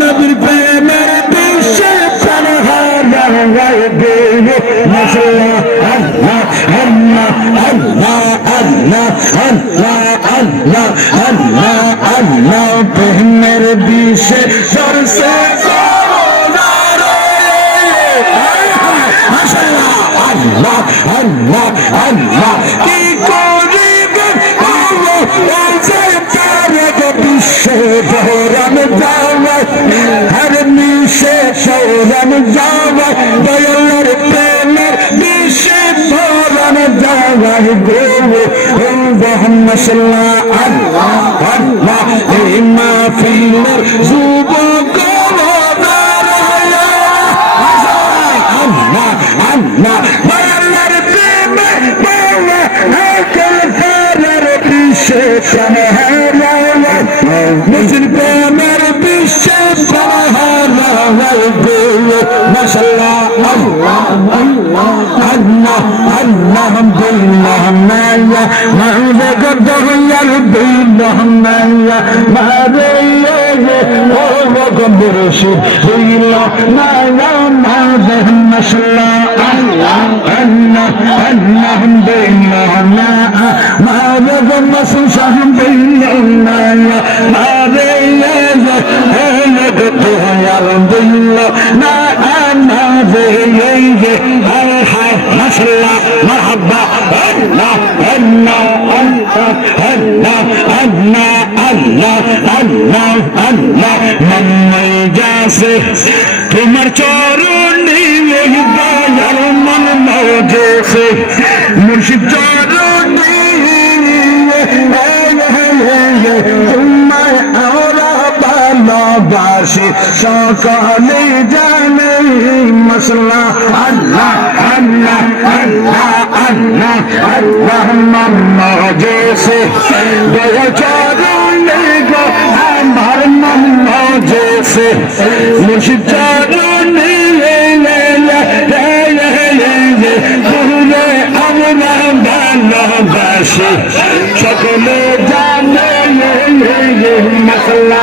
নবীর প্রেমের বিশ্বে প্রাণ গেলে মাশাআল্লাহ আল্লাহ আল্লাহ আল্লাহ আল্লাহ আল্লাহ আল্লাহ আল্লাহ আল্লাহ। প্রেমের যে তারে বিশ্বে ভরানো যাওয়া দয়ালার প্রেমের বিশ্বে ভরানো যাওয়া গো اللهم صل على الله ما في زبق Yeah. মাশাল্লাহ আল্লাহ আল্লাহ আল্লাহ, আলহামদুলিল্লাহ মাল্লা মাহমুদে কত হইয়া রব্বিল্লাহ মাল্লা মারে ইয়ে, ইয়ে, ও গম্বুর শিল্লা মাল্লা মাহমুদে মাশাল্লাহ আল্লাহ আল্লাহ, আলহামদুলিল্লাহ মাহমুদে মাশাল্লাহ بهنيه الحي نسلة مرحبا الله الله الله الله الله الله الله நம்ம ஜாசு துமர் சோருண்டி வெகுதாயரும் மனம் மௌஜேசு முர்ஷித் சோருண்டி உம்மை அவரா பாலா பாஷி சோகாலி ஜா মশলা আল্লাহ আল্লাহ আল্লাহ আল্লাহ আল্লাহ মাম্মা জেসে দয়া চরণে গো আমার মাম্মা জেসে মুর্শিদ চরণে লে লে লে লে লে লে ভুলে আমরা সকলে জানে মশলা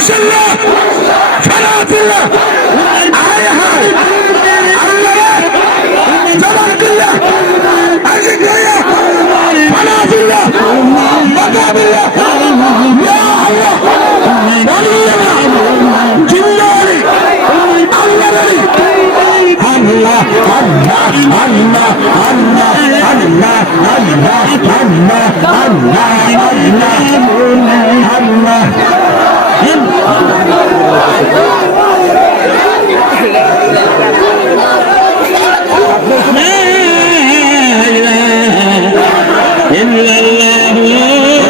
মাশাল্লাহ ফরাতুল্লাহ আয় হায় আল্লাহ জবারতুল্লাহ আজিক হইয়া ফরাতুল্লাহ বাকাবিল্লাহ ইয়া আল্লাহ। ওয়ালিয়াল্লাহ জিন্নারি আল্লাহ আল্লাহ আল্লাহ আল্লাহ আল্লাহ আল্লাহ আল্লাহ আল্লাহ আল্লাহ।